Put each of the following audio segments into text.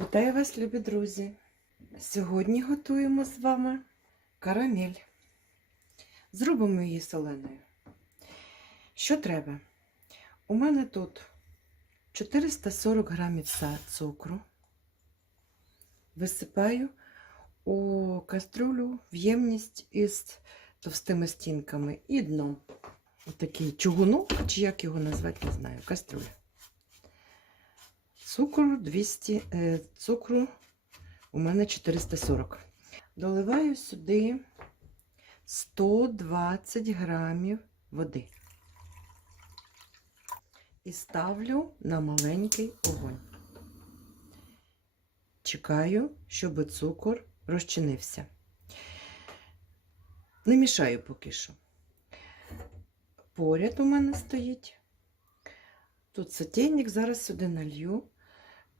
Вітаю вас, любі друзі! Сьогодні готуємо з вами карамель. Зробимо її соленою. Що треба? У мене тут 440 грамів цукру. Висипаю у кастрюлю в ємність із товстими стінками і дном. Такий чугунок, чи як його назвати, не знаю, кастрюля. Цукру 200, е, цукру у мене 440. Доливаю сюди 120 грамів води. І ставлю на маленький огонь. Чекаю, щоб цукор розчинився. Не мішаю поки що. Поряд у мене стоїть. Тут сотейник, зараз сюди налью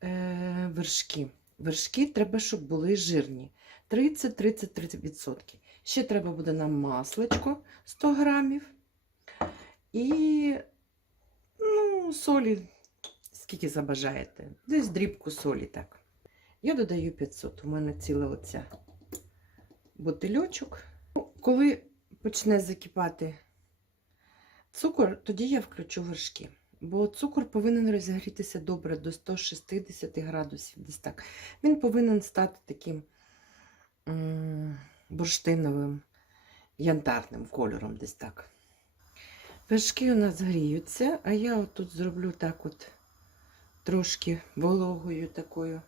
е, вершки. Вершки треба, щоб були жирні. 30-30-30%. Ще треба буде нам масличко 100 грамів. І ну, солі, скільки забажаєте. Десь дрібку солі так. Я додаю 500. У мене ціла оця бутильочок. Ну, Коли почне закипати цукор, тоді я включу вершки. Бо цукор повинен розігрітися добре до 160 градусів. Десь так. Він повинен стати таким бурштиновим, янтарним кольором, десь так. Вершки у нас гріються, а я отут зроблю так от трошки вологою такою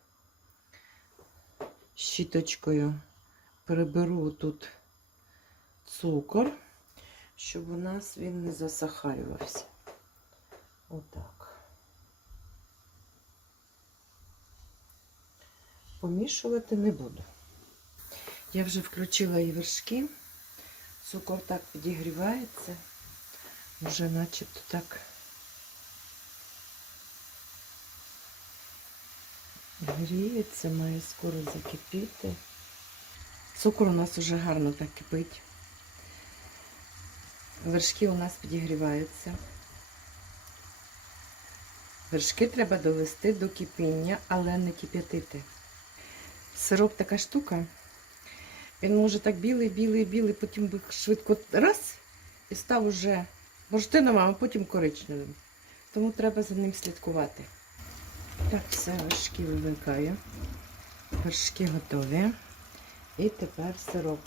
щіточкою. Переберу тут цукор, щоб у нас він не засахарювався. Отак. Помішувати не буду. Я вже включила і вершки. Цукор так підігрівається. Вже начебто так гріється, має скоро закипіти. Цукор у нас вже гарно так кипить. Вершки у нас підігріваються. Вершки треба довести до кипіння, але не кип'ятити. Сироп така штука. Він може так білий, білий, білий, потім швидко раз і став уже бурштином, а потім коричневим. Тому треба за ним слідкувати. Так, все, вершки вимикаю. Вершки готові. І тепер сироп.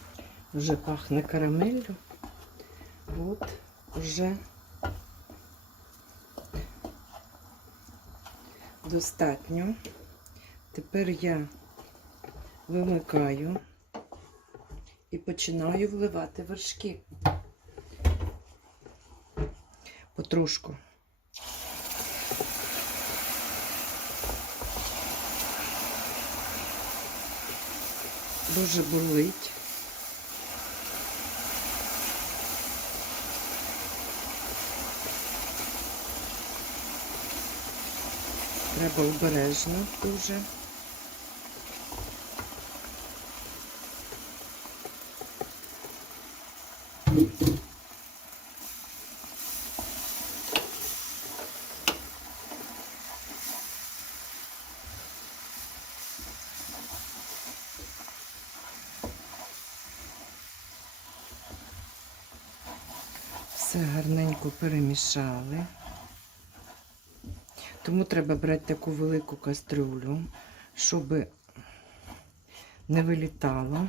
Вже пахне карамеллю. От, вже достатньо. Тепер я вимикаю і починаю вливати вершки. Потрошку. Дуже бурлить. Треба обережно дуже. Все гарненько перемішали. Тому треба брати таку велику кастрюлю, щоб не вилітало.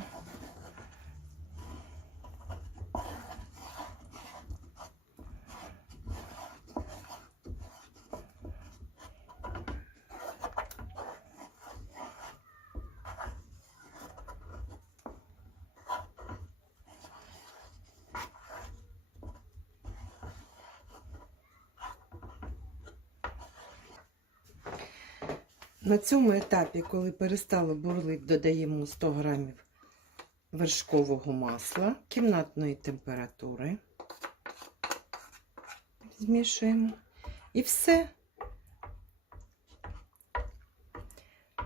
На цьому етапі, коли перестало бурлить, додаємо 100 грамів вершкового масла кімнатної температури. Змішуємо. І все.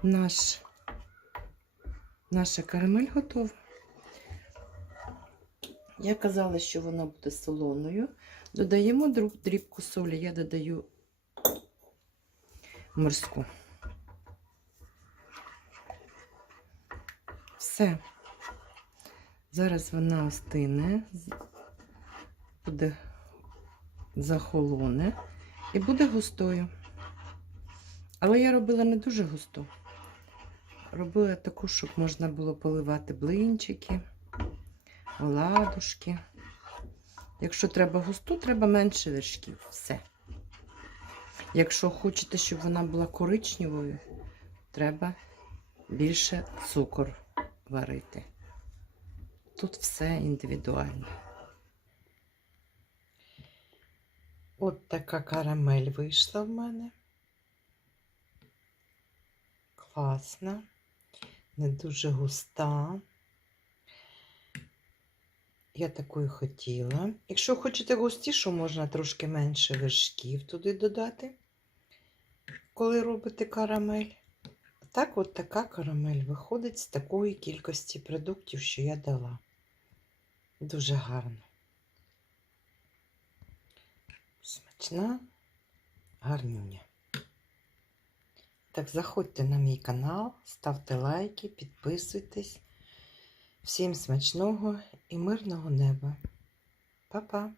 Наш, наша карамель готова. Я казала, що вона буде солоною. Додаємо дрібку солі. Я додаю морську. Все. Зараз вона остине, буде захолоне і буде густою. Але я робила не дуже густу. Робила таку, щоб можна було поливати блинчики, оладушки. Якщо треба густу, треба менше вершків. Все. Якщо хочете, щоб вона була коричневою, треба більше цукор варити. Тут все індивідуально. От така карамель вийшла в мене. Класна, не дуже густа. Я такою хотіла. Якщо хочете густішу, можна трошки менше вершків туди додати, коли робите карамель. Так, от така карамель виходить з такої кількості продуктів, що я дала. Дуже гарно. Смачна, гарнюня. Так, заходьте на мій канал, ставте лайки, підписуйтесь. Всім смачного і мирного неба. Па-па!